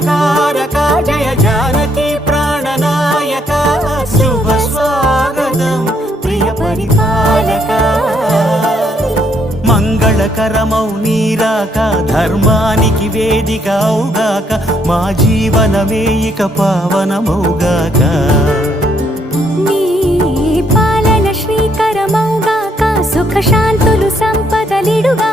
మంగళకారక జయ జానకి ప్రాణనాయక శుభ స్వాగతం ప్రియ పరిపాలక మంగళకరమౌ నీరాక ధర్మానికి వేదిక అవుగాక మా జీవనమే ఇక పావనమౌగాక నీ పాలన శ్రీకరమౌగాక సుఖ శాంతులు సంపదలిడుగా